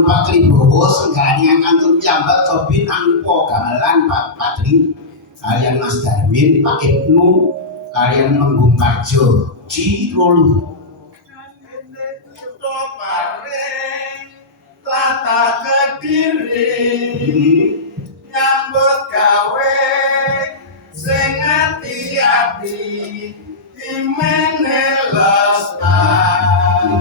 Nuwun Pak Tribowo senggani kantor piyambak cobi tanpa gamelan Pak Patri kalian Mas Darmin, Pak Ibnu kalian Menggung Karjo Cirolu tata kediri nyambut gawe sing ati-ati dimene lestari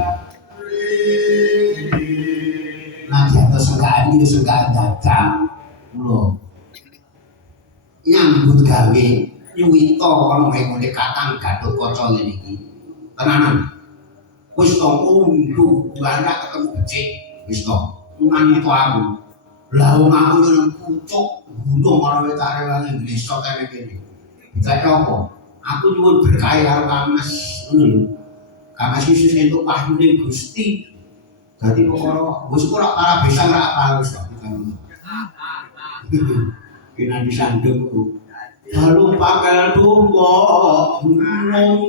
nah diatas sengkaan itu sengkaan datang lho nyambut gawe nyuwito kalau ngomong kakang Gatot Kaca ini tenanan wis to undu buana ketemu becik wis to nang itu aku lah wong aku yo pucuk gunung ana wetare lan Indonesia kene kene bisa apa aku nyuwun berkah karo Kamas ngono lho Kamas Yesus entuk pahyune Gusti dadi perkara wis ora para bisa ora apa wis to kena disandungku lalu pakai tunggu gunung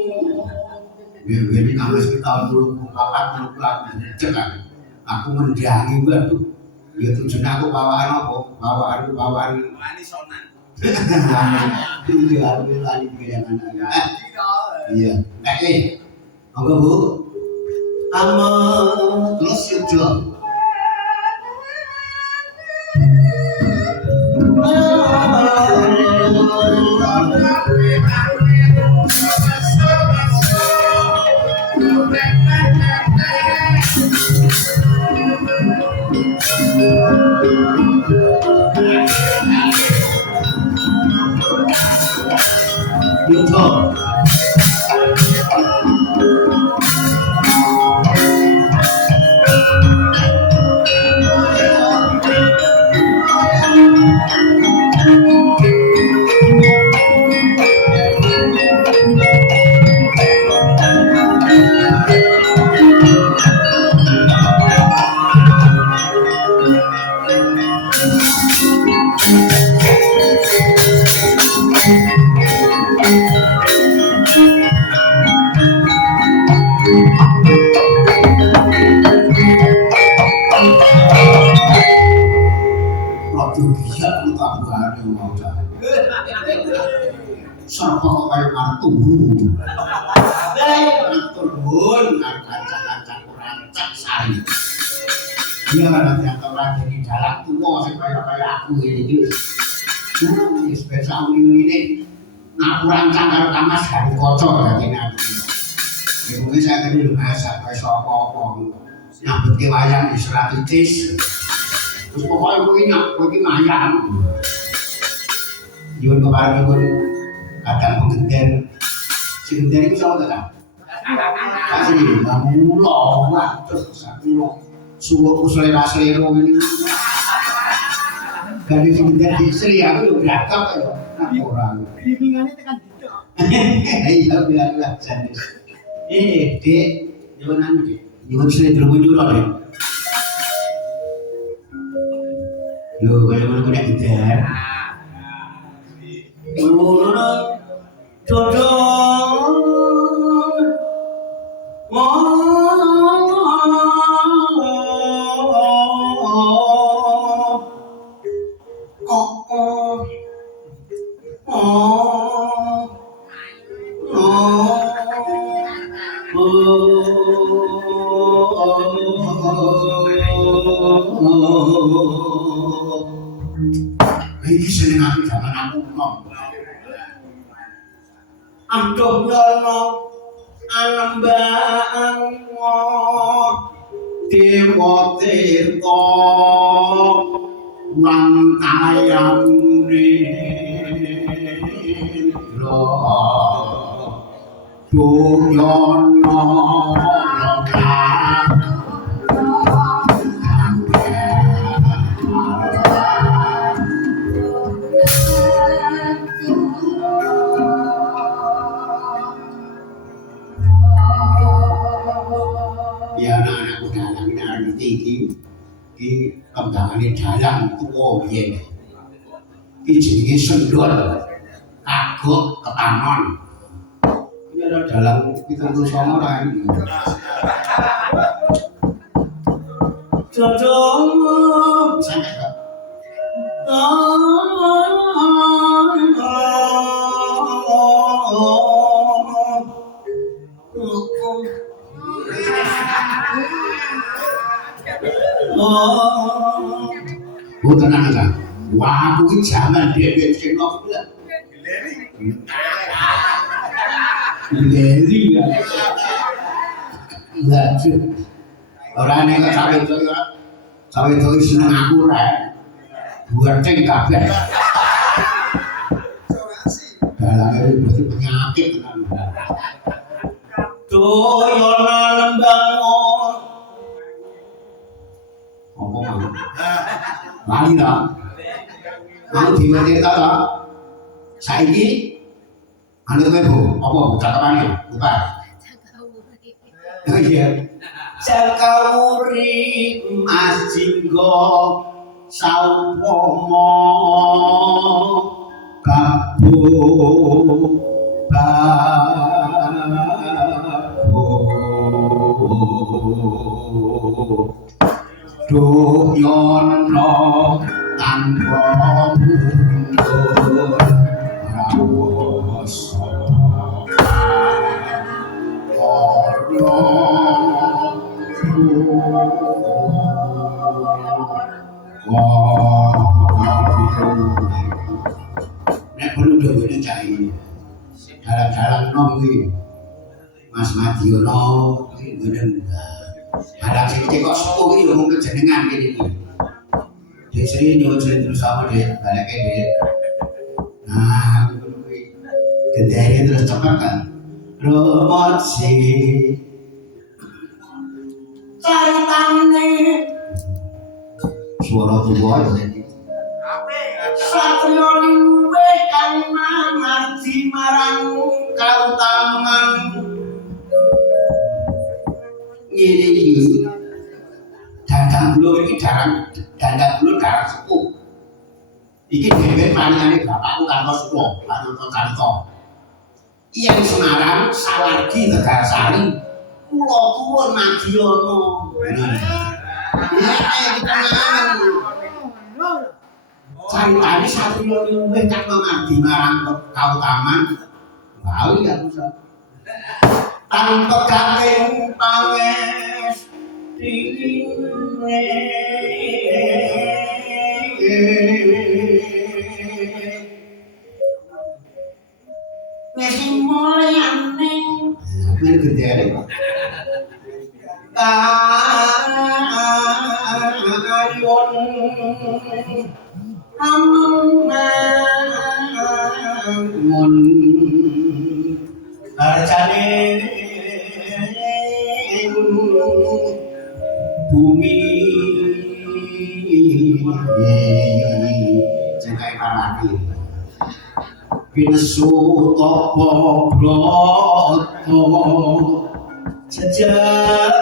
ini Kamas tahun 2004 cekak aku mendiangi batu ya tujuan aku bawaan apa bawaan sonan iya aku lali pilihan iya apa bu ama terus yuk Yuto. Sapa kok kaya kartu. Matur nuwun karo kanca-kanca rancak sari. Iya nanti antar lagi di jalan tuwa sing kaya aku iki. Wis besa uni-unine nak rancak karo Kamas Gatot Kaca dadi aku. Ya mungkin saya tadi lho masak kaya sapa-apa. Nyambut ke wayang strategis. Terus pokoknya kowe iki mayang. Nyuwun keparingipun kadang penggender si gender itu sama tak? Kasih ini, mulo, waduh, satu suwo selera-selera ini dari si gender di Sri, aku juga berakap ya orang bimbingannya tekan gitu iya, biar-biar jenis dek, nyuwun anu dek nyuwun Sri bermunculan dek loh, kalau kena gender ini seneng aku zaman aku ngomong aduh yono anembaan dewa tirta wantayane Doyono ya anak-anakku dalang ini arah ngerti ini kembangannya dalang tuwa biyen ini jenenge sendol kagok ketanon ini ada dalang kita terus sama lain Dodong sangat kok. Oh tenang aja. Wah, aku ini zaman dia sing novel. Leli ya. Waduh. Ora nek cawe itu seneng aku ra. Buarteng kabeh. Dalange berarti penyakit tenan. Doyona lembang apa mau? Lali ta? Mau diwete ta ta? Saiki anu kowe Bu, apa cakapane? Bukan. Oh iya. Sakawuri Mas Jinggo saupomo kabur Doyono tanpa mundur rawoso nek perlu dhewe cai dalang-dalang no kuwi Mas Madiono kuwi ngenen ada sing kok sepuh iki yo mung kejenengan kene iki Dek Sri nyuwun terus sama Dek baleke Dek nah kuwi gendere terus cepet kan rumot sih caritane suara tuwa ya iki satrio luwe kang mangarti marang kautaman ngene iki dandang kula iki dandang kula darah sepuh iki dhewe paningane bapakku Kartosuro Karto Iyang Semarang Sawargi Tegarsari kula turun Madiono ya kita mangan caritane satrio luweh kang mengabdi marang kautaman bali ya bisa tanpa gating pawes dine wis mulai aneh men gendere kok ayun amun arjane bumi cekai parati pinesu topo broto jejak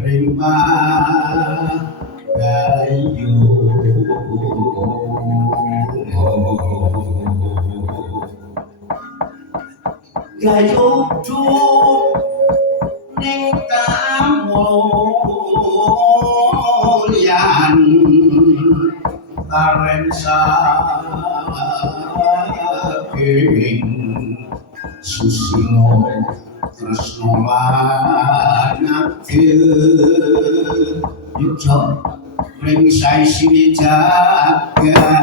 rimba gayu gayu ning kamulyan karen saking susilo tresno lanate yujo ring saisine jagat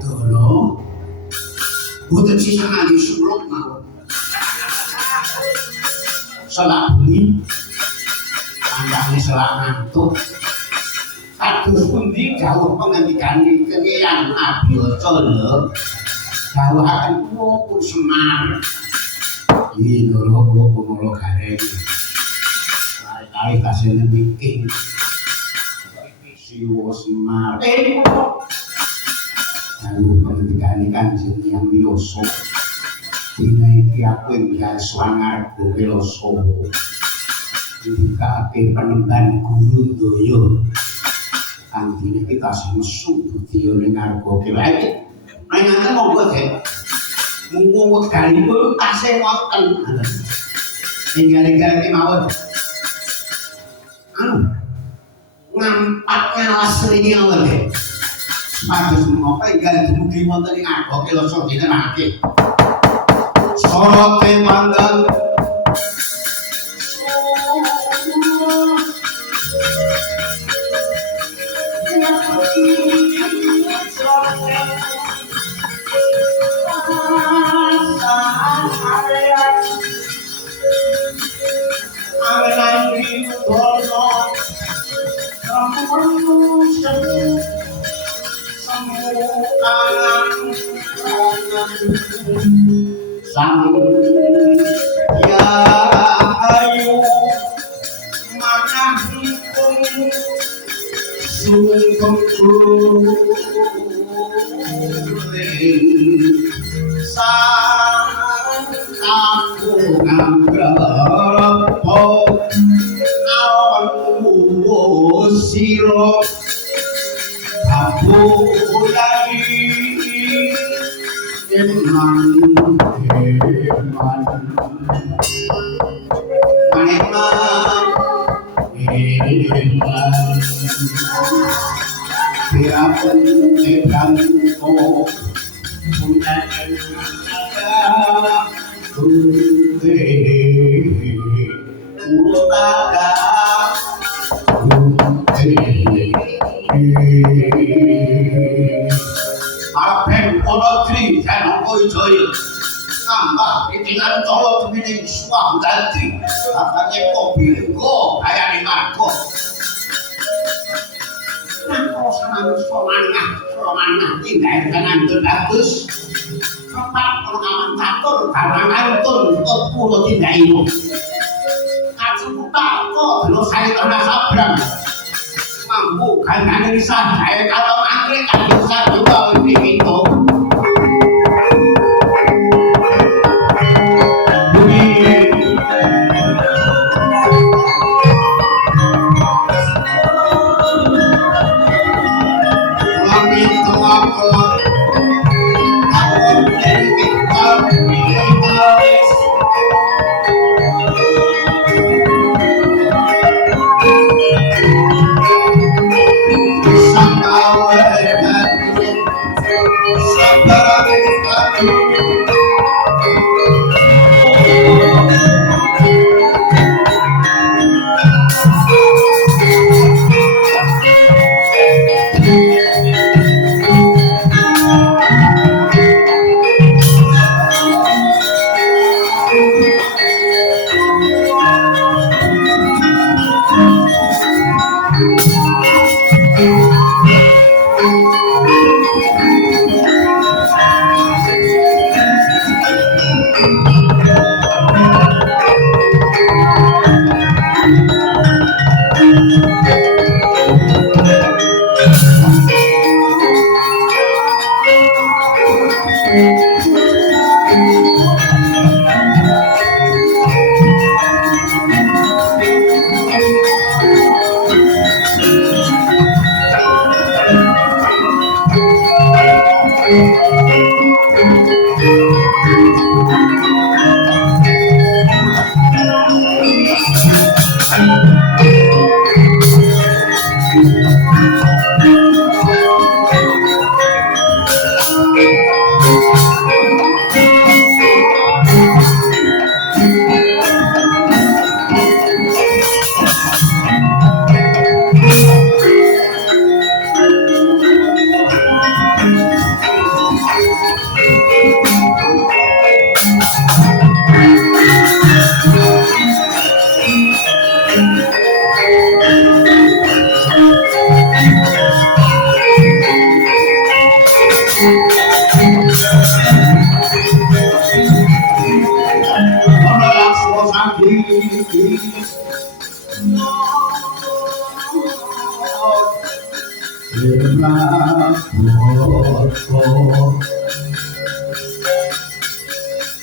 Dulu, butuh sisa kali suruh mau. Salah beli, andangnya salah ngantuk. Kados pundi jauh pengendikan kekayaan Nabi Ojo jauh akan pun Semar. Ini dulu pengulo gareng. Kali hasilnya bikin siwo Semar. Jauh pengendikan Kanjeng yang biasa. Ini aku yang gak swangar beloso. Jika penemban guru doyo. Antine kita semua bukti oleh narko kelai. Nanya mau buat ya, mungkin kali itu tasnya ngoten. Tinggal mawon. Ngampaknya aslinya awal ya. Bagus mengapa tinggal dumugi wonten ing narko keloso diterangke. Sorot pandang. Sang ya ayu manahipun sungkem sang aku nganggrep awan sira aku yai eman biarpun tergantung punya ada utara Apen Ponotri jangan kau joy tambah ditinggal tolong mining suam ganti katanya kopi go kayak di marco Nako sama somanah tinggal dengan bagus tempat pengaman catur kalangan tun pulau tidak itu kasih buka kok belum saya pernah sabrang mampu kan bisa saya kalau anggrek kan bisa juga ini itu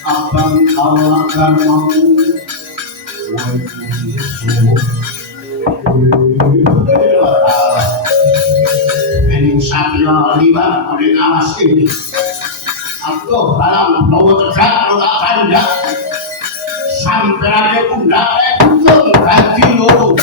abang kawakan mau ini satya liwat oleh ngawas ini aku dalam bawa tegak roda panjang sampai pundak untung ganti loro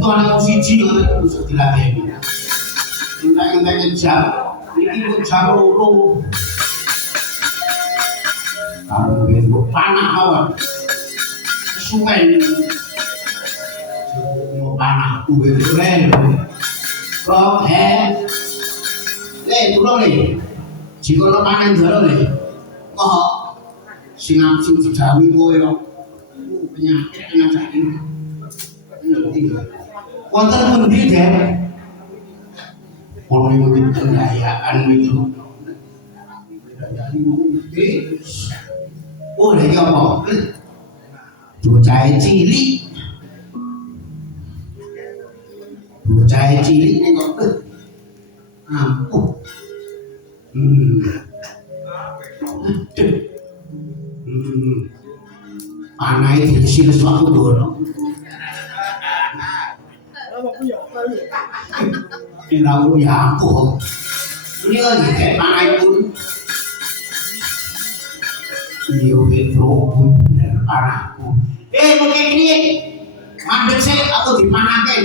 butuh siji harus dilatih. Entah jam, ini pun jam loro. Kalau begitu panah awan, sungai mau panah kue keren. Kok turun nih. Jika lo panen dulu nih, kok sing dijawi kowe penyakit ini. Wonten pundi Den? Ono ing kendayaan itu. Oh, lha iki apa? Bocah cilik. Bocah cilik ning kok. Ampuh. Anake diisi sesuatu dono. Tahu ya aku. Ini lagi kayak mana itu? Iya Pedro, anakku. Mungkin ini mandek saya aku di mana kan?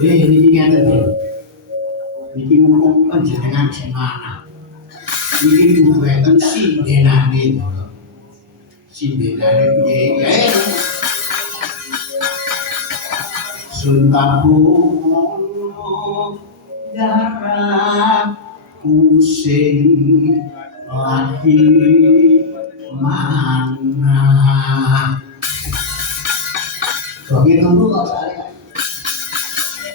Ini ada deh. Ini ngomong panjenengan di mana? Ini bukan si denane. Si denane ya. Suntaku darah pusing lagi mana? Begitu dulu kok saya.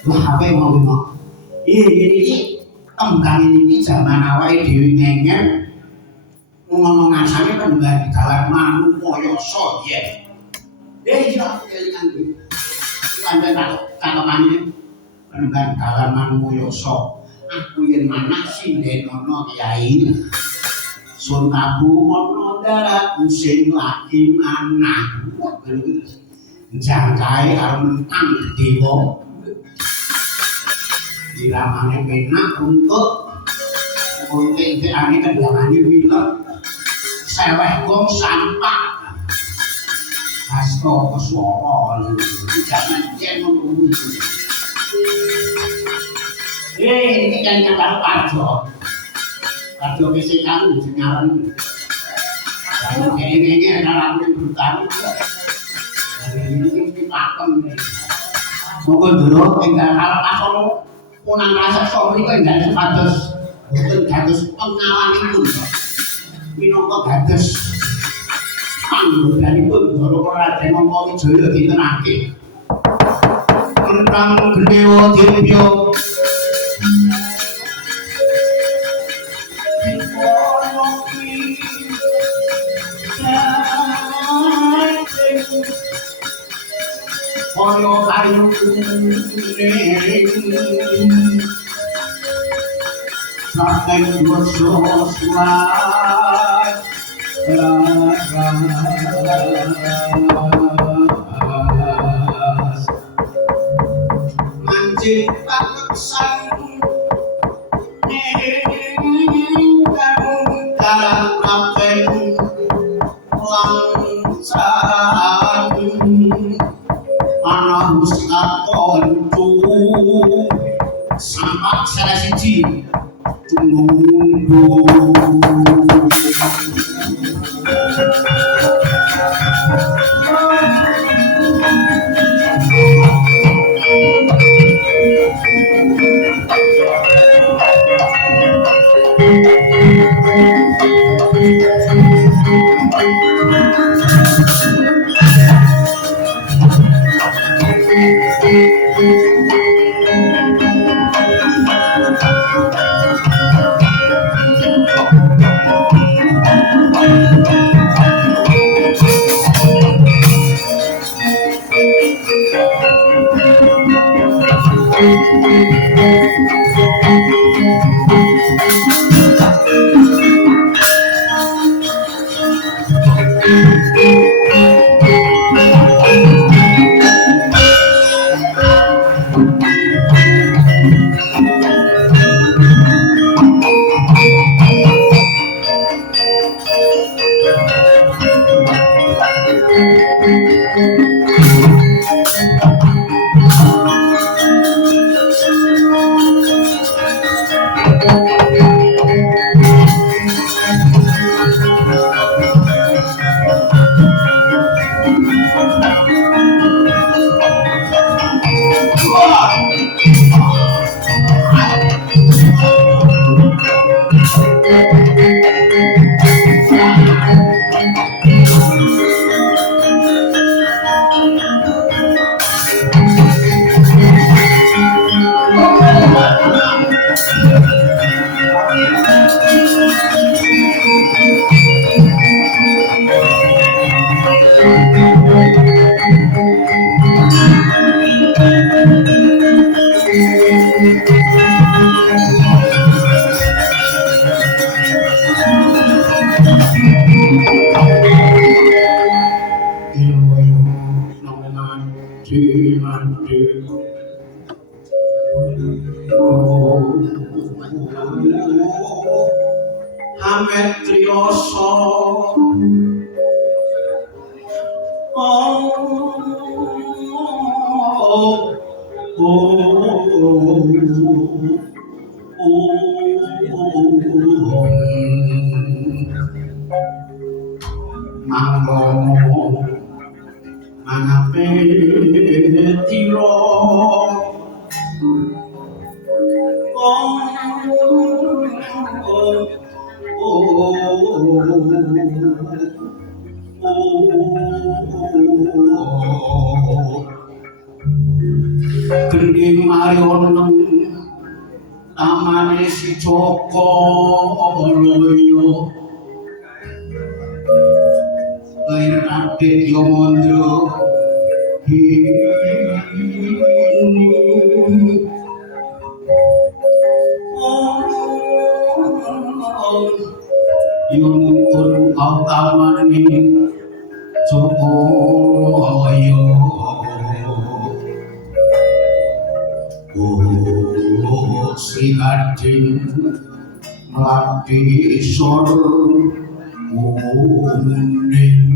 Wah, apa yang mau ngomong? Ini tembang ini zaman awal dewi ngengel ngomong asalnya kan nggak dalam manu koyo so ya. Iya, kelingan gue. Lanjut cakapannya kan dalam manu koyo so. Aku yang mana sih denono kiai. Suntaku ono darah pusing lagi mana? Jangkai karo mentang dewa. diramane penak untuk ane kendangane wilep seweh gong sampah hasta swara jangan yen ngono iki kan karo Parjo Parjo wis kan jengaran ini adalah aku yang berutang ini pakem monggo dulu tinggal kalau pasono punang rasa sopo itu enggak sepados mungkin dados pengawanipun minangka dados panggodanipun Ndara Raden Mangkawijaya ditenake Kentang Gedewa Dibya Kaya kayu kuning saking dosa suwat manjing pangeksan ingkang kalaping lancar ana mustakoncu sampak salah siji tunggu Gending marionen tamane si Joko Loyo lair Raden Yamandra Yunun kautamane Joko Loyo Gusti Gading mlati sor muning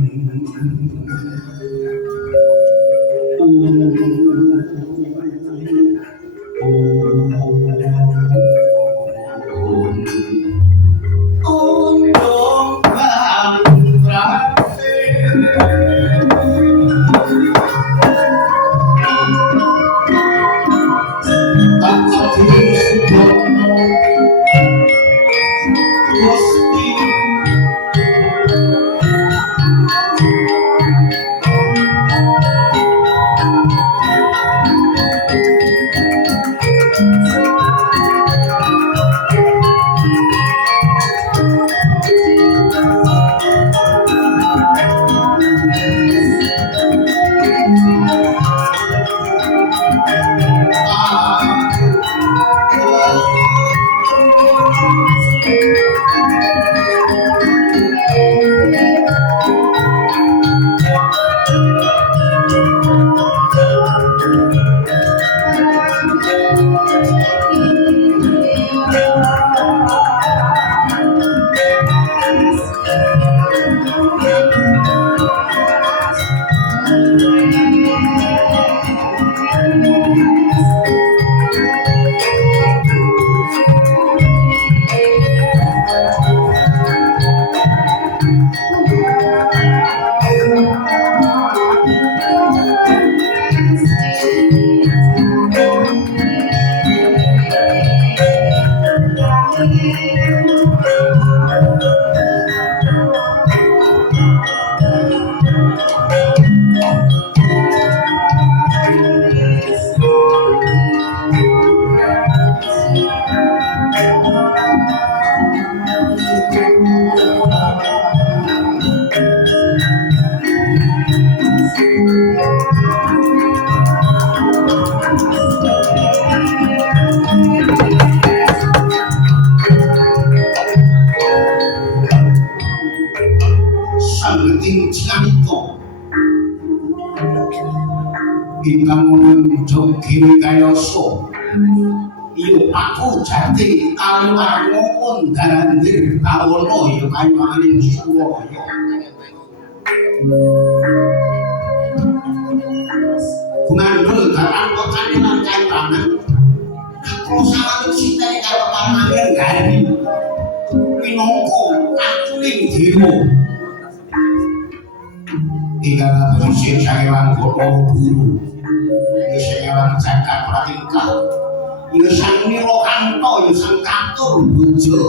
Sanggeting ciamito ingkang jogi kayoso iyo aku jati alwarno undarandir kawono iyo kayu aning suwoyo kumandul garang kotane lan kayu tangan aku salah sintane karo pamangen gani minangka atuning dewa tinggal bersih sakewan kono guru sakewan jagat pratingkah ya sang milo kanto ya sang katur bojo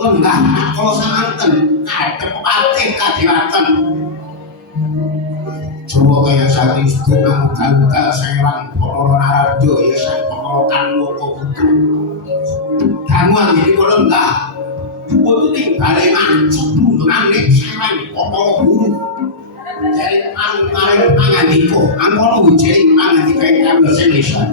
lenggah nakala samanten kadhep patih kadiwaten Jawa kaya sati sedunang ganggal sakewan para narada ya sang pengelokan loko putu damuan iki lenggah putuning bale mancuk nundungane sakewan para guru jadi paling pangandika angkono jadi pangandika ingkang sing lisan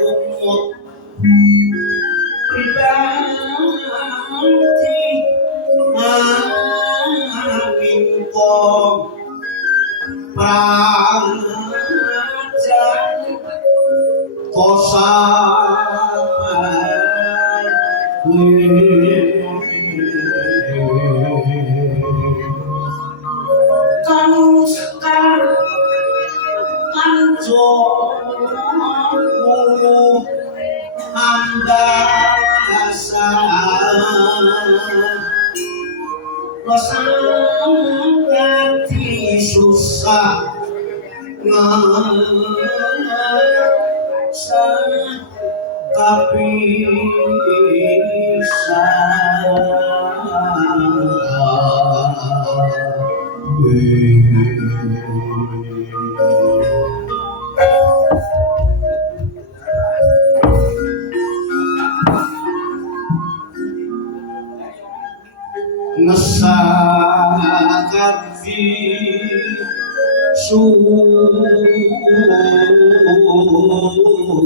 umut pribadi minta prajan kang sekar kanjo ambasa ngati susah ngasa ngesakati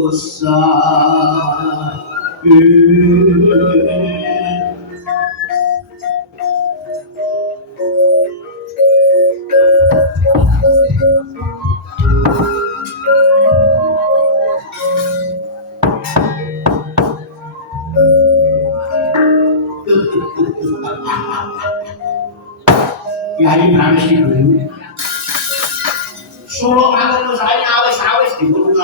susah Yai Pramis iki Solo ngatur saya awis-awis dipun-pun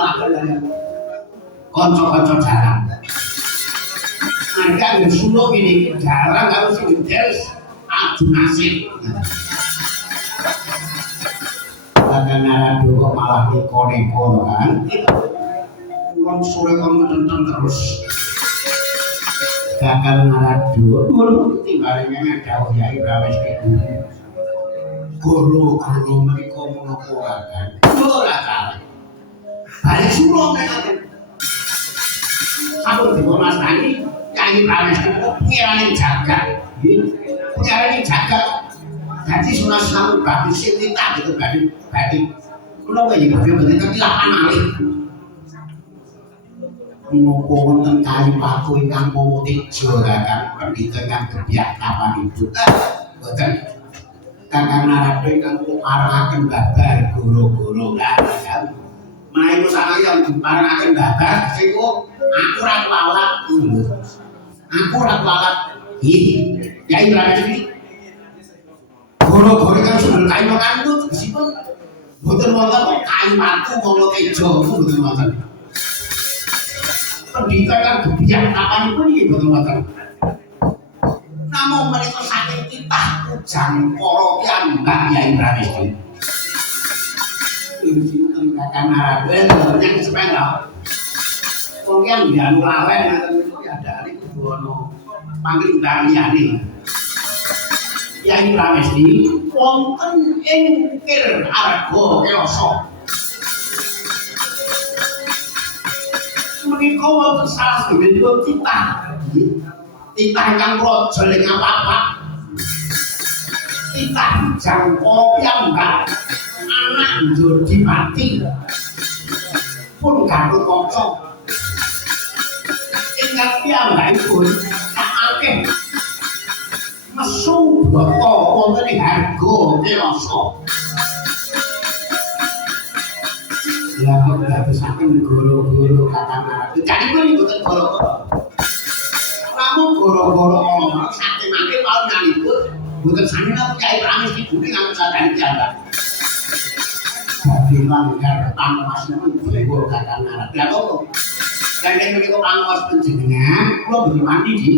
kanca-kanca jarang. Angka Solo ini jarang kalau sing deres adu nasib. Bahkan narado kok malah neko-neko kan. Wong sore kon tentang terus. Bakal narado dulu timbale dawuh Yai Pramis iki. Guru-guru mereka mengakuakan ora kalah balik suruh mengaku aku dikonastani Yai Pramis itu pengiranin jagat pengiranin jagat jadi sunah-sunah bagus sintinta gitu badi kalau kayak gitu berarti tapi 8 malih mengumpul wonten kayu paku ingkang mumuti jorakan pendidikan kebiak kapan itu betul kakang narado ingkang parakaken babar guru-guru kan menawi kusana yang diparakaken babar sing aku ora kuwalat aku ora kuwalat iki Yai Pramis iki guru-guru kan sudah kayu makan itu meskipun boten wonten kok kayu paku monggo tejo boten wonten pendidikan kebiak kapan pun iki boten wonten namun mereka saking titah kujang poro piyambak Yai Pramis iki. Iki kakang narado yang sepeda. Wong yang dianu lawen ngaten iki adane kudu ana pangundang liyane. Yai Pramis iki wonten ing kir arga Kelasa. Menika wonten salah setunggal titah. Titah ingkang praja ing apa-apa. Titah jangka piyambak anak Jodipati pun Gatut Kaca. Ingkang piyambakipun kakake mesu brata wonten ing harga Kelasa. Lah kok dadosaken guru-guru kakang narado. Kanipun mboten guru-guru. Namun goro-goro omong saking mangke paunanipun mboten sami napa Yai Pramis iki bumi ngampun sadane piyambak. Dadi langgar pangwasanipun dewa kakang narado. Lah kok kangge menika pangwas panjenengan kula mboten wani iki.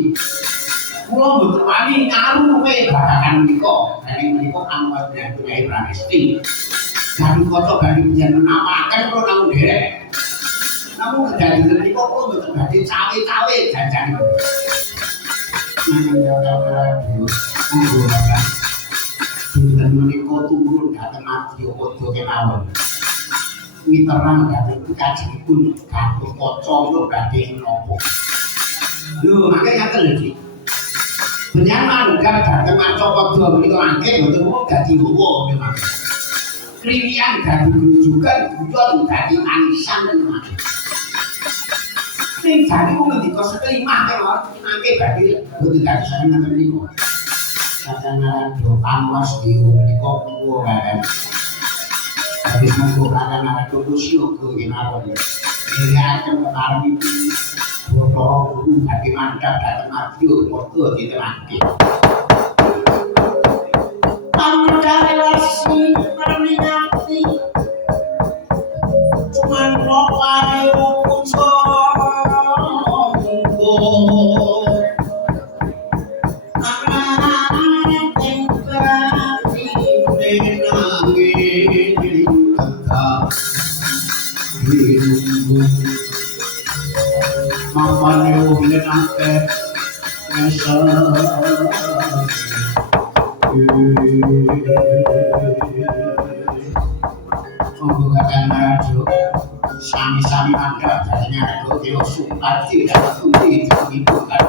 Kula mboten wani ngaruwe babagan menika. Kangge menika pangwas Yai Pramis iki. Gatut Kaca badhe panjenengan nampaken kula namung derek. Namun kejadian ini kok betul badhe cawe-cawe jajan. Nang radio ngurang. Dinten menika turun dhateng Madyapada kemawon. Miterang dhateng kajengipun Gatut Kaca kula badhe menapa. Lho, mangke ngaten lho, Dik. Benyan manunggal dhateng Madyapada menika mangke mboten dadi hawa memang. Krimian dadi grujukan, guyon dadi manisan tenan. Sing jane ku ngendika sekelimah kaya ora nangke badhe boten dadi seneng ngoten niku. Kadang-kadang do panwas di menika kuwo kan. Habis mengko kadang-kadang do siyoga kenapa. Dilihatkan kemarin itu botol hati mantap datang maju foto di tengah Pamdarasi perminati cuman lokai uconggo anak tingkati denangi tetap dirunggu mamane ulen angket ngesel pembukaan radio sami-sami mandap jadinya radio Dewa Suparti dapat kunci itu kan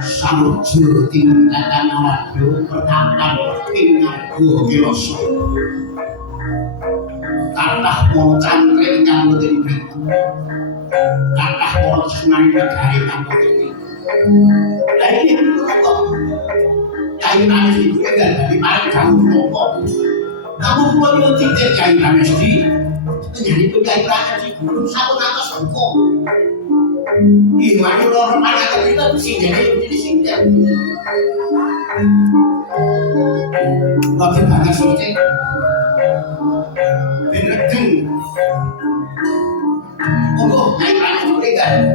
Samudra tingkatan radio pertapan pinargo keloso kathah para cantrik kang wonten mriku kathah para senani negari kang wonten mriku lha iki kok kayu nangis iku kan dadi marang kamu nopo kamu kuwi yo titik kayu nangis iki jadi kayu nangis iku sampun atus hukum Iwan loro pangaten kita sing jadi sing jadi. Waktu banget sih cek. Benedeng. Oh, naik panas juga kan.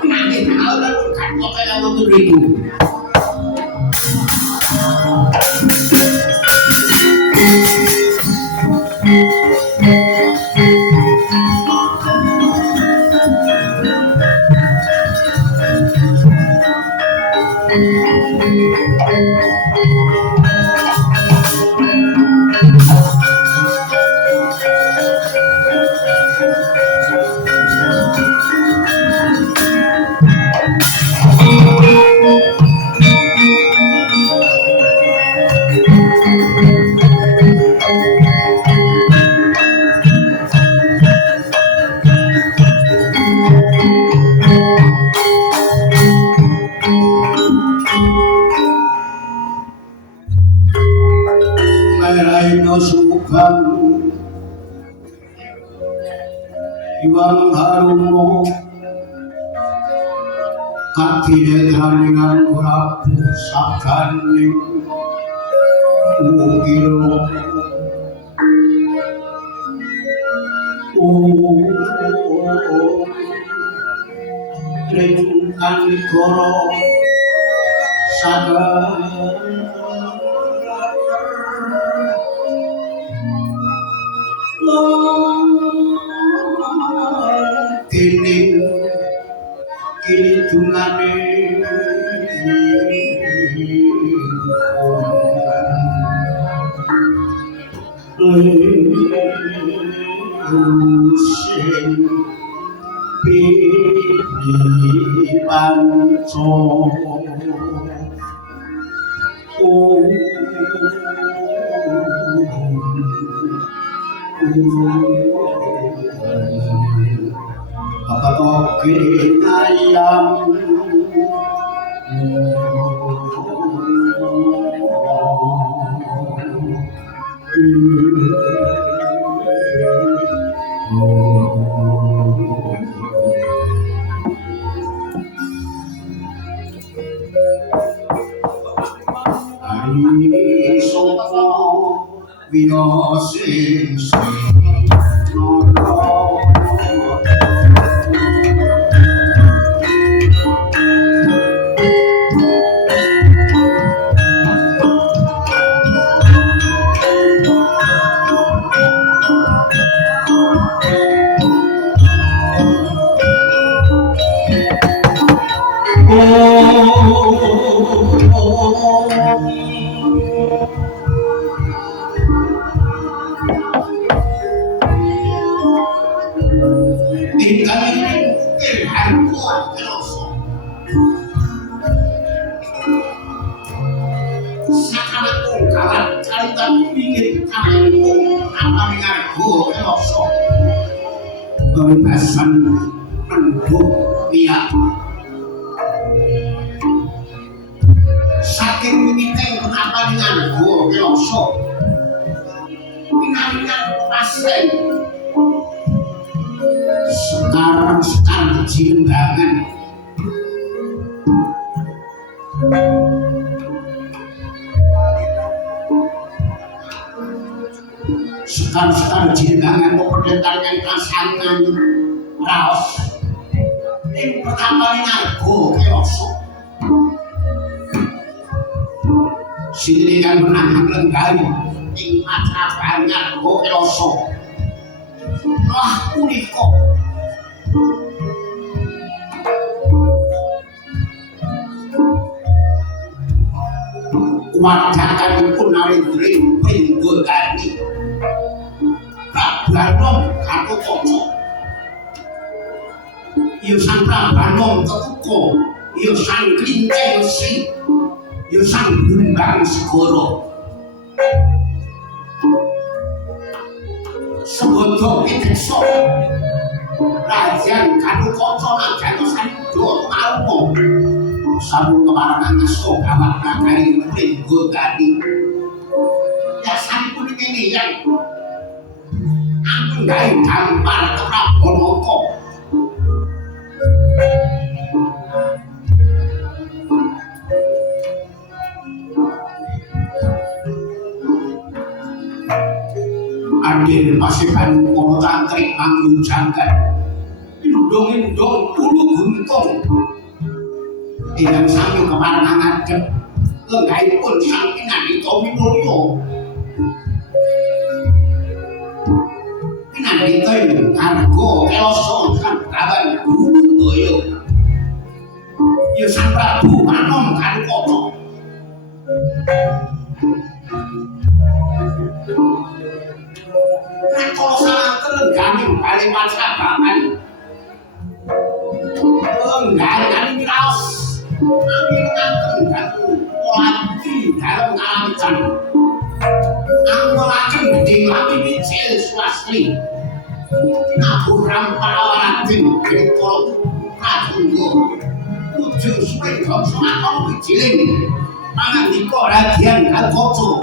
Nanti kalau kan kok kayak waktu itu. Iwan harumo katine dhaningan prabu sakane ukiro rejukan negara sagar kini dungane lusin pilih panco apa toke ayam sapa wiyosing nono kebebasan menduk niat saking mimiting kenapa dengan gua kelosok pinangan pasien sekarang jimbangan sekarang jimbangan memperdengarkan pasangan raos yang pertama dengan gua kelosok sini kan menangkan lenggari yang mata banyak gua kelosok wah uniko wadakan pun narindring pringgo gani Prabanom karo kanca ya sang Prabanom ketuko ya sang klinceng si ya sang bumbang segara sebodo piteksa rajan karo kanca najan sandha malmo sabung kebarangan ngaso gawat nagari pringgo gani ya sampun iki yang ampun gawe gampar keprabonaka adil pasikan kono tantrik manggung jangkat indung-indung ulu guntung ingkang sami keparengan ngadhep lenggahipun sang Pinandhita Minulya Pinandhita ngarga kelasa kan kawan Budaya ya sang Prabu Manom karo Kata Nakala samanten lengganing bali pacabangan lengganing raos amin kanten karo lagi dalam ngalaman angolaken gedhe lami micil swastri naburam parawatin kala katunggo tujuh suwe dong semakon wijiling pangandika radian kalkoco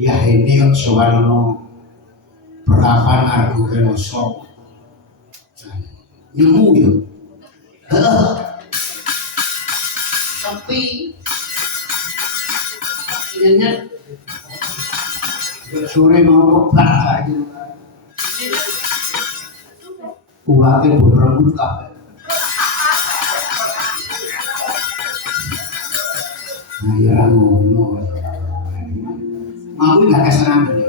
Ya ini yang Suwarno Prapan Argo Kenosok nemu ya tapi ingatnya sore mau obat saja ulatnya berembut kabeh nah ya ngono mau gak kesenangan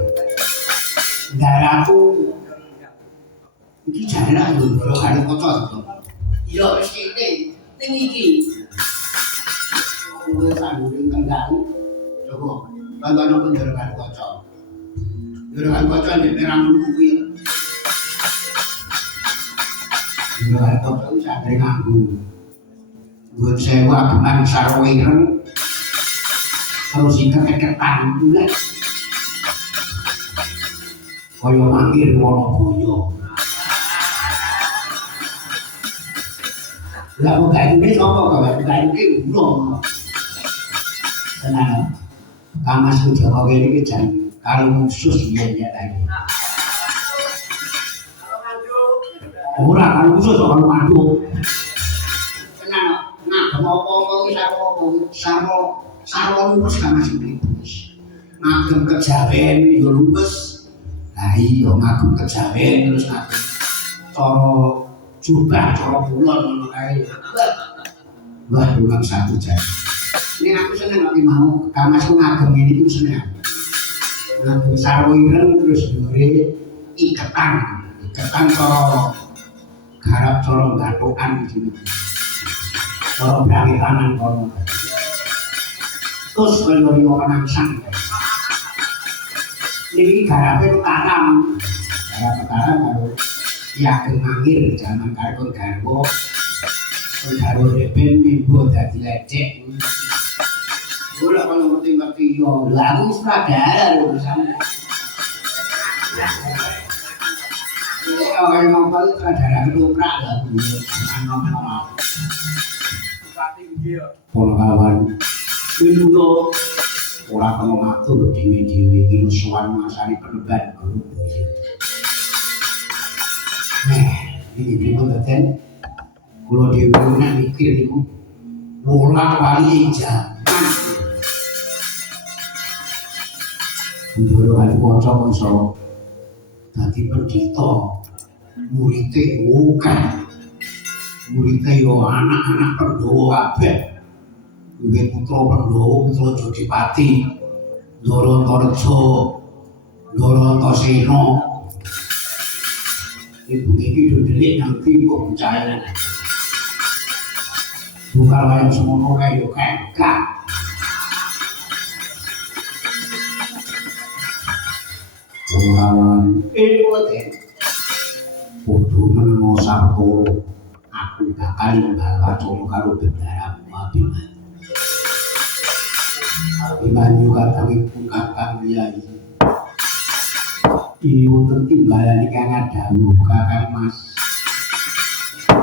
darahku iki jarak yo lho kali kocok to iya wis iki ning iki wis andune tenggang coba bantuan pun jarak kocok jarak kocok di perang kuwi jarak kocok sadhe nganggo buat sewa ageman sarwireng terus iket-iketan kaya manggil Wonoboyo. Lah kok gak ini sapa kok gak ini ulung. Tenang. Kamas Jawa kene iki jan kalau khusus yen ya lagi. Ora kalau khusus kalau madu. Tenan ngagem apa-apa iki sarwa lurus Kamas Brebes. Ngagem kejawen ya lurus. Lah iya ngagem kejawen terus ngagem cara jubah cara kulon ngono kae. Wah, bukan satu jam. Ini aku seneng tapi mau kamasku ngagem ini tuh seneng. Ngagem sarwa ireng terus dure iketan cara garap cara gatokan gitu. Cara berani tangan kono. Terus kalau nangsang. Ini garape tanam. Garape tanam karo yakin mangir zaman karo garwo. Karo repen ibu dadi lecek. Ora kalau ngerti-ngerti yo, lah aku sutradara lho sampe. Ya orang ngomong sutradara ketoprak lah ano-ano. Pono kawan. Kuwi lho ora kena matur dhewe-dhewe iki suwan masane penebat guru budaya. Iki pripun kula dhewe nek mikir niku bolak-balik jaman. Ndoro kali kanca iso dadi pendhita. Murite akeh. Murite yo anak-anak Pandhawa kabeh. Kuwi putra Pandhawa, putra Jodipati, Ndara Antareja, Ndara Antasena. Ibu iki dhelik nanti kok percaya. Bukan yang semono kayak kekak. Orang itu deh. Bodoh menengok sarko. Aku gak kali membawa cowok karo berdarah Abiman. Abiman juga tapi kakak dia ini. Iyo tertimbalan ini kan ada kakak mas.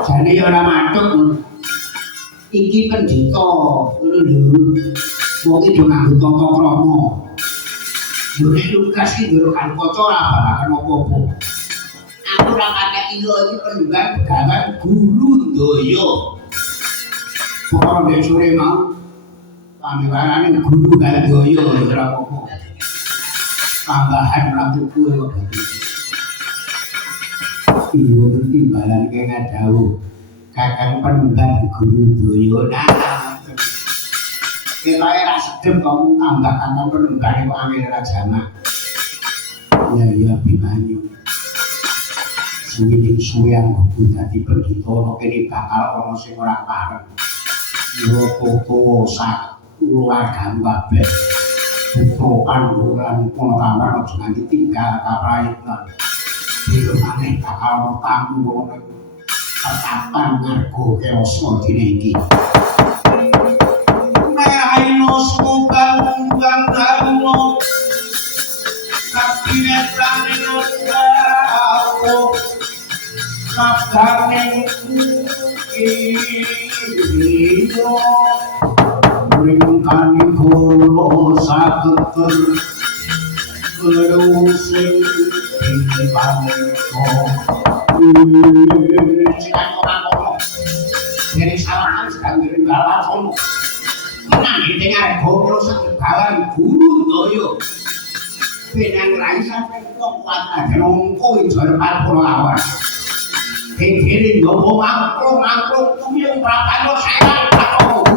Jadi orang matuk. Iki pendhita ngono lho. Wong iki do nganggo tata krama. Lha Lukas iki lho kan kaca ora bakalan apa-apa. Aku ora kakek ilo iki penunggang begawan guru Ndaya. Para nek sore mau pamiwarane guru Ndaya ora apa-apa. Tambahan rambut kuwe kok. Iyo timbalan kene dawuh. Kakang penunggang guru Ndaya. Kita era sedem kok tambah kakang penunggang kok angel ra jamak. Ya Bimanyu. Suwi suyang kudu dadi pendhita ana kene bakal ana sing ora pareng. Yo foto sak keluarga kabeh. Putra Pandhawa lan Punakawan aja nganti tinggal kaprayitan. Dhewe maneh bakal tamu ngono. Tetapan ngargo keoso dine iki. Mehaino sumubang darmo kapine pranino dawo kapane iki ringkani kolo saketer kerusing iki paniko. Sikan orang kono dari salahan sedang diringgalan kono menang dengar gokro segawan guru Ndaya benang rai sampai kok kuat aja nongko ijar parpura lawan kene nyoba makro tumiyung prapano setan takok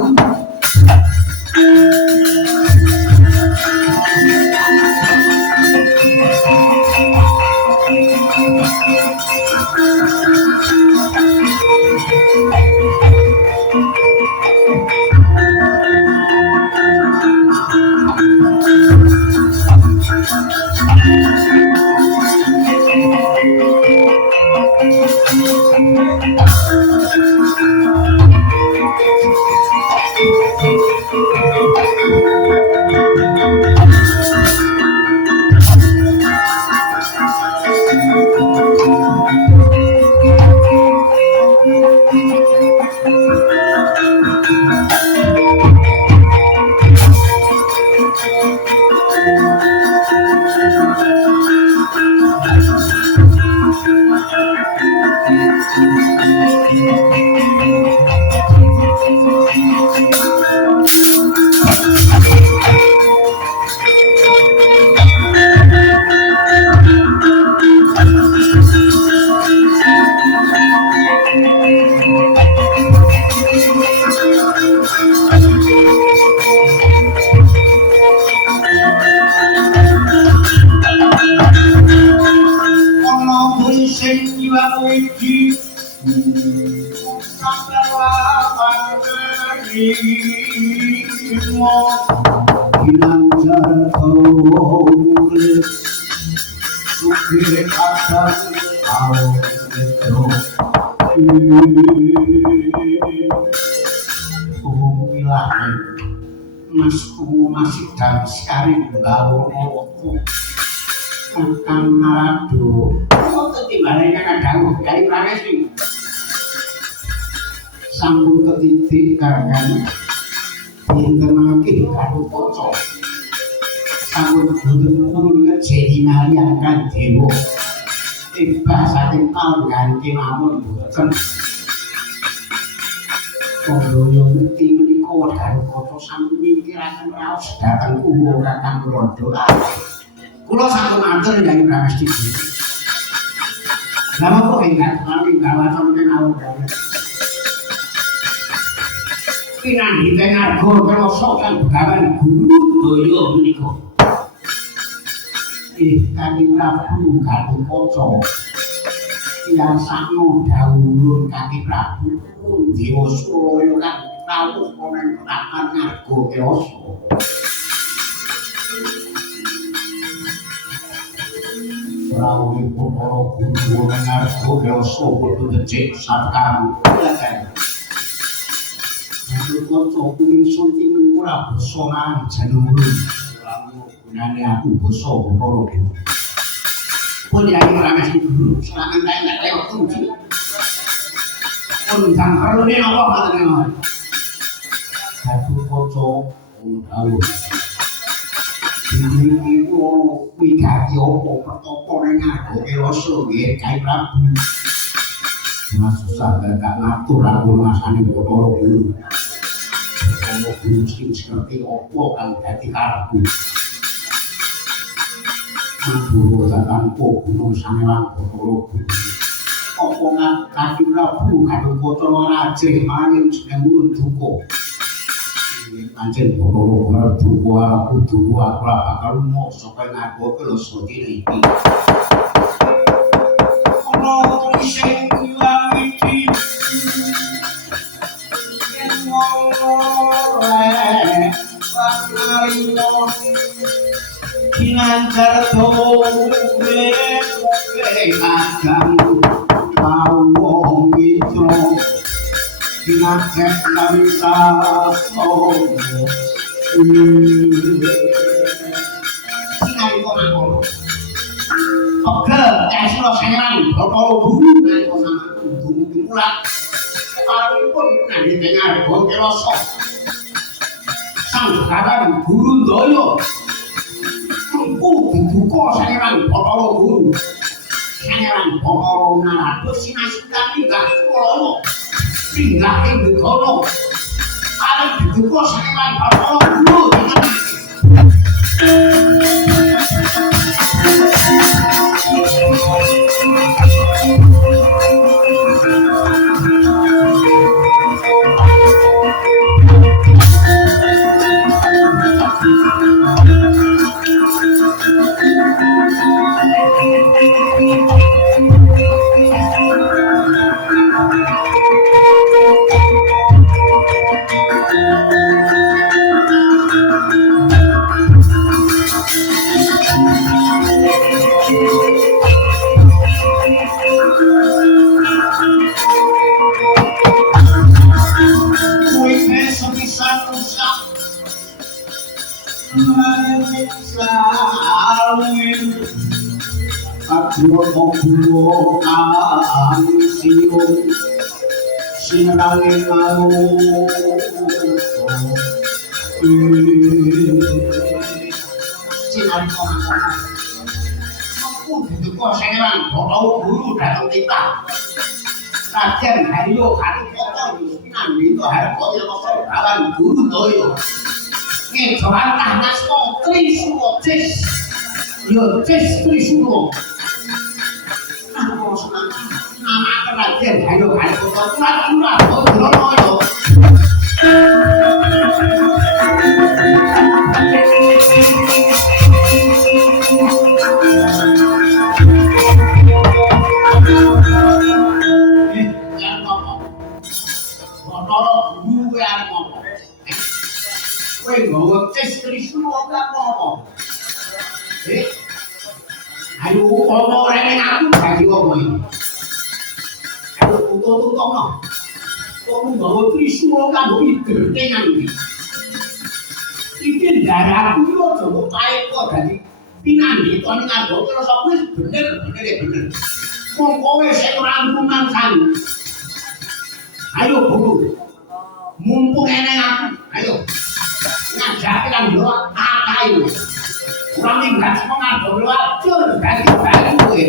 masih dalam sekali bawa akan marado ketimbangnya kadang dari planet ini sambung ke titik karena pintemake karo kocok sambung turun ngejeni naliakan dewa bahasane pangganti mawon boten Kondoyo ngerti menika karo kocok sambung mikiraken raos dhateng kula Kakang Rondo kula sampun matur Hyai Pramesti lha kok enggak kami gawaton kenal pinanggih tenarga krasa kan begawan guru daya menika Kanjeng Prabu Gatotkaca yang sakno dawuh Kanjeng Prabu Dewa Suraya kan rawuh ana taman Narga Krasa rawuhipun para guru Narga Krasa padha becik satkamu Kocok kuning sunting ora basa marang janur gunane aku basa karo pun Hyai Pramesti serangan tak lewat tuji pun kang perlu ni apa maten mawon satu kocok tahu ini iku wigati apa pertopo ning Narga Krasa nggih Hyai Prabu Mas susah gak ngatur aku masane Bathara Guru Bathara Guru sing ngerti apa kang dadi karepku Guru Tatanpo Gunung Samelang Bathara Guru apa Kanjeng Prabu Gatotkaca rajih maning jeneng ulun duka pancen Bathara duka aku duka aku ora bakal lunga saka Narga Krasa dina iki ana tulising Kinanjar dowe agam pawo mitra kinajek narita kinai kono pegel kasih sengan Bathara Guru nalika sampeyan dumugi mulak paripun kangge Narga Krasa sang Kakang Guru Daya dibuka sangeran Bathara Guru sangeran Bathara Narada sinasukan minggah Kulana pindah ing Gegana arep dibuka sangeran Bathara Guru Aduh ansiyo sinale mau sinale aku diduka sengeran Bathara Guru dateng kita Raden Haryo Kalipoto Yusinan Dito Harpo Yoso Kawan Guru Toyo Ngejoan Tahnas Tri Suwo Cis Yo Cis Tri Suwo Nama Raden Haryo Kalipoto Pura-pura Bodronoyo Nggawa istri suwo apa? Ayo apa rene aku dadi apa iki? Ayo tutuk-tutukno. Kok nggawa trisuwo kanggo idertengan iki? Iki darahku yo aja pae kok dadi pinandhita ning nganggo terus aku wis bener. Wong kowe sik ora rumangsan. Ayo guru. Mumpung eneng aku. Ayo. Ngajak kan yo akayu. Ora minggat semua nganggo acur bagi-bagi kowe.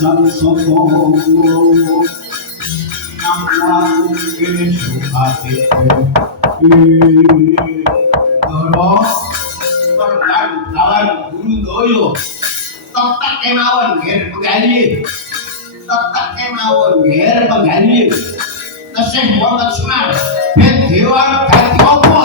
Sang sopo namang kesukate terus perlantaran guru doyo tetap kemauan ger penggali tesih wonten Semar ben dewa dadi apa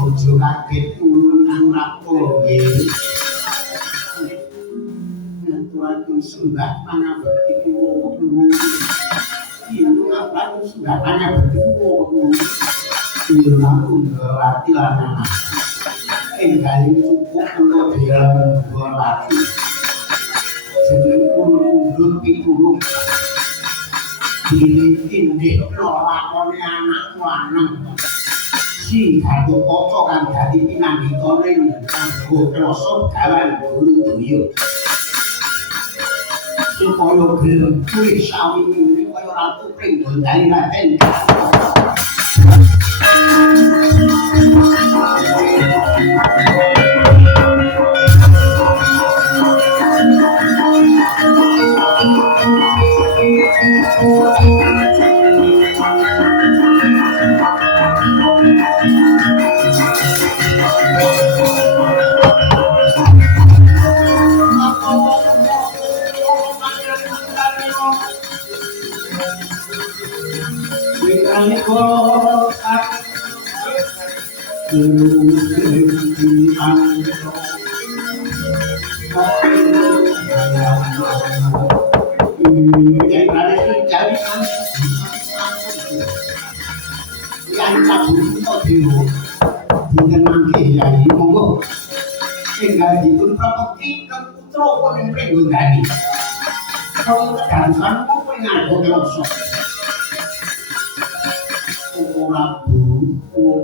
Ojo kaget senjatanya berdua dilakukan berarti lana tinggal cukup untuk dia berarti sebelum mundur pitulung ditindik lakone anak lanang si gado kocok kan dadi pinanggita ning kanggo krasa gawan Guru supaya gelem kuwi sawini kaya ratu pring gondani Raden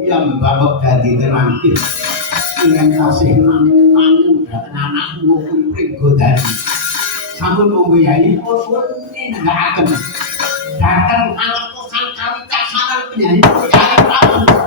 yang babak dadi tenangin dengan kasih nanggung datang anakmu pun prigodani sampun membiayai posun ini nggak akan datang anak kosan kami kasaran penyanyi penyanyi prabu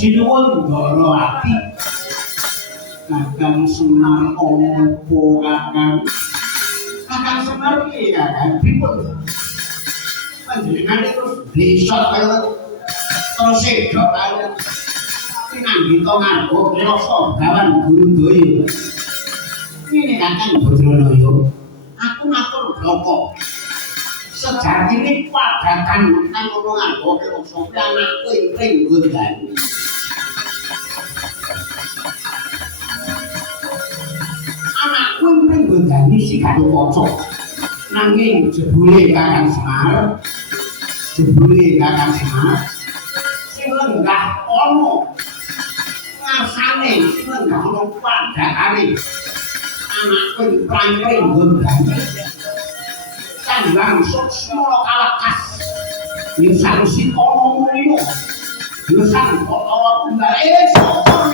Sinuwun Ndara Ati Kakang Semar Ompo Kakang Semar piye Kakang pripun panjenengan terus desot kaya terus sedok kaya pinanggita nganggo krasa gawan Gurudaya ngene Kakang Badranaya aku matur bloko sejatine padatan nang ngono nganggo krasa anakku ing gondani anakku ing gondani si karo kocok nanging jebule Kakang Semar sing lenggah ana ngarsane sing ngono padakane anak kowe pranipring nggon kan langsung semua kalakas ya salusi kono ngono ya sang utawa tunggal sopor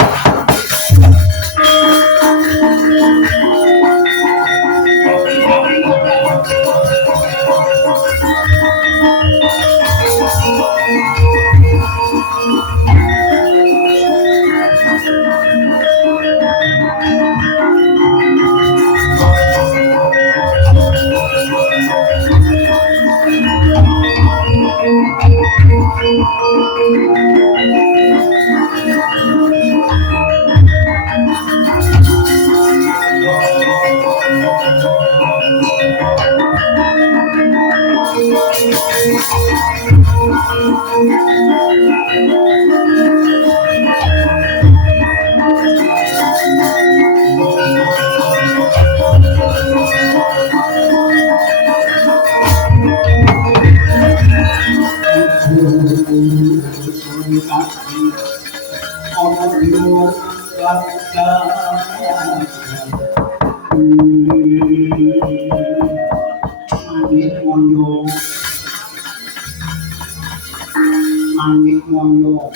Manik moyo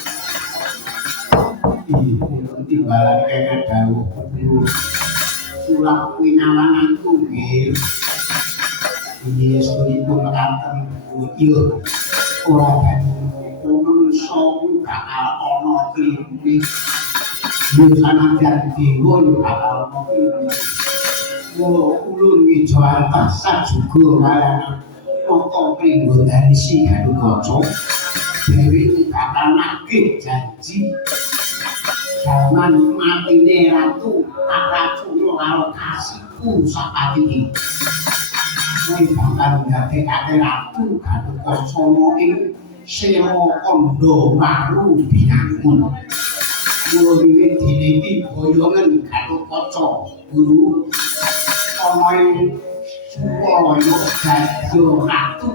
timbalan kene dawuh sulap kuwi nawanganku nggih yes punipun mekaten iya ora menungso bakal ana klinike sanajan dewa yo bakal ana klinike ulun ngejo antasan juga kaya mongko pringgodani si Galukaca dewi bakal nagih janji zaman matine ratu tak racun karo kasihku sapatine kowe bakal ndadekake ratu Galukaca ing sira kandha maru binangun mula wiwit dene iki boyongan Galukaca guru ana ing Suwaya dadi ratu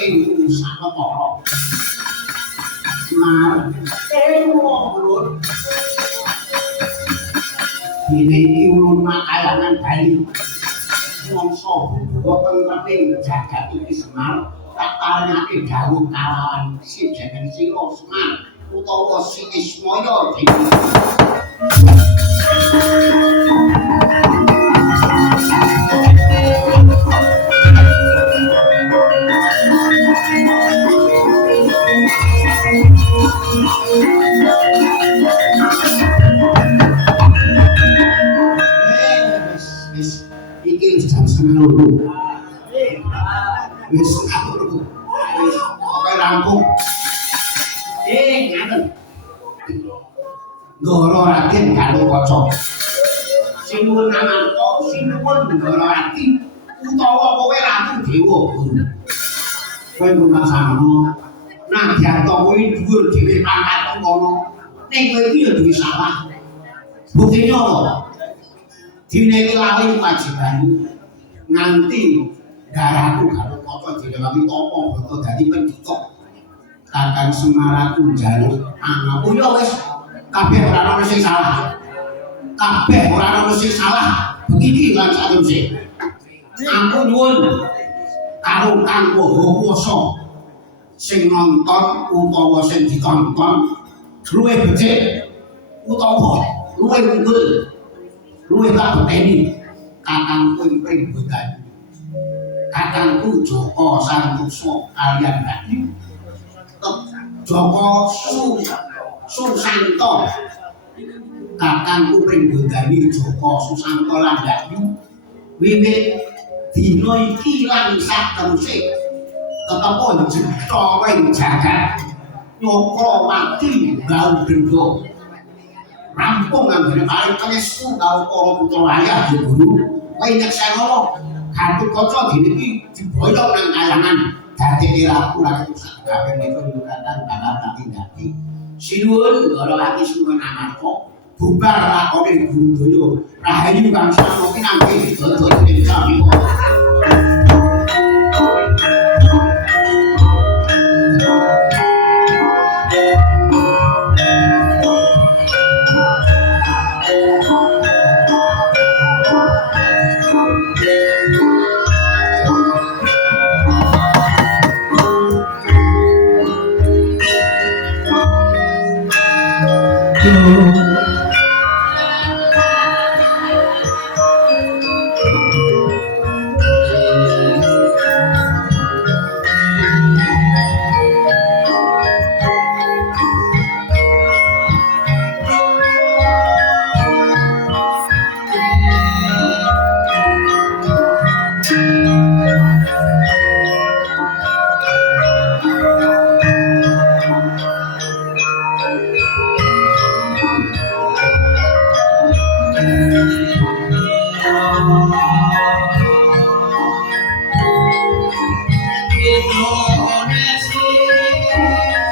ing Sakapara ulun dene iki ulun makalangan Bali mongso boten reping jagat iki Semar tak tanyake dawuh kalawan si jeneng sira Semar utawa si Ismaya iki wis jam 9:00 wis oke rampung ngaten Ndara Raden Galukaca sinuwun namarta sinuwun Ndara Ati utawa kowe ratu dewa guru kowe ngrasakno nadyan to kuwi dhuwur dhewe pangkat kono ning kowe iki ya duwe salah buktine apa dene iki lali kewajiban nganti darahku Galukaca direwangi apa bata dadi pendhita Kakang Semar aku njaluk anakku ya wis kabeh ora ana sing salah kabeh ora ana sing salah begini lan saterusé aku nyuwun karo Kang Mahakuwasa sing nonton utawa sing ditonton luwih becik utawa luwih unggul luwih tak beteni kakangku pring bodan kakangku Joko Santoso kalian Bayu Joko Susanto kakangku pring bodani Joko Susanto lan Bayu wiwit dina iki lan saterusé tetep njeta ing jagat nyokro mati bau gendho rampung anggone paling penesku karo para putra ayah guru kowe nyeksenono Galukaca dene iki diboyong nang kayangan dadi iraku ra ketusak kabeh itu nyukatan bakal tak tindaki sinuwun Ndara Ati sinuwun amarta bubar lakone Gundaya rahayu kang sampun nampi dodo ing